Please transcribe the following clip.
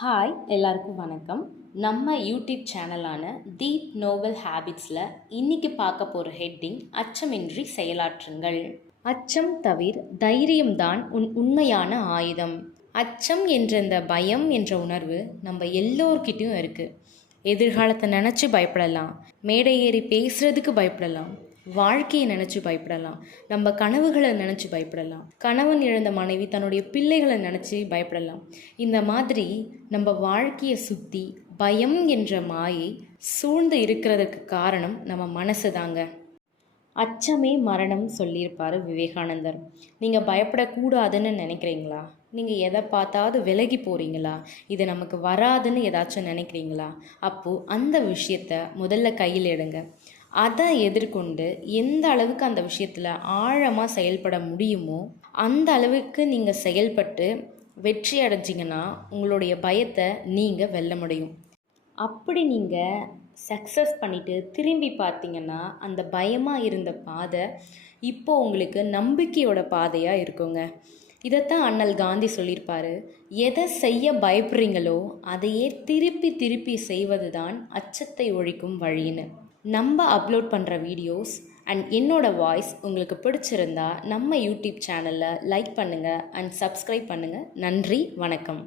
Hi எல்லாருக்கும் வணக்கம். நம்ம யூடியூப் சேனலான டீப் நோபல் ஹேபிட்ஸில் இன்றைக்கி பார்க்க போகிற ஹெட்டிங் அச்சமின்றி செயலாற்றுங்கள். அச்சம் தவிர தைரியம்தான் உண்மையான ஆயுதம். அச்சம் என்ற இந்த பயம் என்ற உணர்வு நம்ம எல்லோர்கிட்டையும் இருக்குது. எதிர்காலத்தை நினச்சி பயப்படலாம், மேடை ஏறி பேசுகிறதுக்கு பயப்படலாம், வாழ்க்கையை நினச்சி பயப்படலாம், நம்ம கனவுகளை நினச்சி பயப்படலாம், கணவன் இழந்த மனைவி தன்னுடைய பிள்ளைகளை நினச்சி பயப்படலாம். இந்த மாதிரி நம்ம வாழ்க்கையை சுற்றி பயம் என்ற மாயை சூழ்ந்து இருக்கிறதுக்கு காரணம் நம்ம மனசு தாங்க. அச்சமே மரணம் சொல்லியிருப்பார் விவேகானந்தர். நீங்கள் பயப்படக்கூடாதுன்னு நினைக்கிறீங்களா? நீங்கள் எதை பார்த்தாவது விலகி போகிறீங்களா? இது நமக்கு வராதுன்னு ஏதாச்சும் நினைக்கிறீங்களா? அப்போது அந்த விஷயத்தை முதல்ல கையில் எடுங்க. அதை எதிர்கொண்டு எந்த அளவுக்கு அந்த விஷயத்தில் ஆழமாக செயல்பட முடியுமோ அந்த அளவுக்கு நீங்கள் செயல்பட்டு வெற்றி அடைஞ்சிங்கன்னா உங்களுடைய பயத்தை நீங்கள் வெல்ல முடியும். அப்படி நீங்கள் சக்ஸஸ் பண்ணிவிட்டு திரும்பி பார்த்தீங்கன்னா அந்த பயமாக இருந்த பாதை இப்போது உங்களுக்கு நம்பிக்கையோட பாதையாக இருக்குங்க. இதைத்தான் அண்ணல் காந்தி சொல்லியிருப்பார். எதை செய்ய பயப்படுறீங்களோ அதையே திருப்பி திருப்பி செய்வது தான் அச்சத்தை ஒழிக்கும் வழின்னு. நம்ம அப்லோட் பண்ணுற வீடியோஸ் அண்ட் என்னோடய வாய்ஸ் உங்களுக்கு பிடிச்சிருந்தா நம்ம யூடியூப் சேனலில் லைக் பண்ணுங்கள் அண்ட் சப்ஸ்கிரைப் பண்ணுங்கள். நன்றி, வணக்கம்.